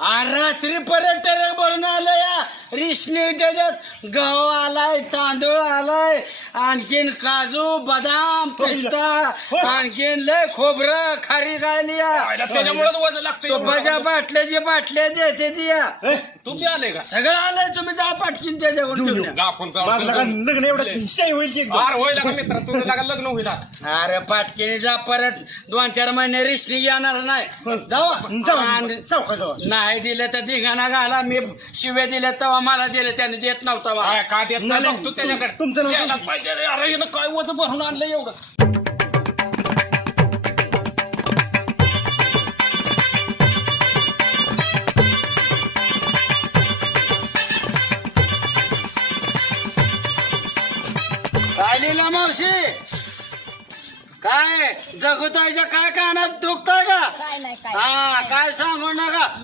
रात्री परत टरक भरून आलं या रिशनी त्याच्यात गहू आलाय तांदूळ आलाय आणखीन काजू बदाम पिस्ता आणखीन लय खोबरं खारी गायली या त्याच्यामुळेच वजन लागतं तुपाच्या बाटल्याची बाटल्या देते ती या तू बी आले का? सगळं आलंय तुम्ही जा माझं लग्न लग्न एवढं शाही होईल की एकदम. आर होईल का मित्र? तुझं लागा लग्न होईल आता. अरे पाटकीने जा परत. दोन चार महिने रिशनी येणार नाही. जाऊ. आणि जाऊ जाऊ नाही दिलं तर धिंगाणा घाला. मी शिवे दिले तेव्हा मला दिले. त्याने देत नव्हता. काय का देत नाही? नाही, बघतो त्याच्याकडे. तुमचं नाव- द्यायलाच पाहिजे रे. अरे हिनं काय वजन भरून आणलं एवढं? काय लिहिला मावशी. काय जगतायच्या काय कानात दुखताय का? काय नाही काय हा काय सांगू नका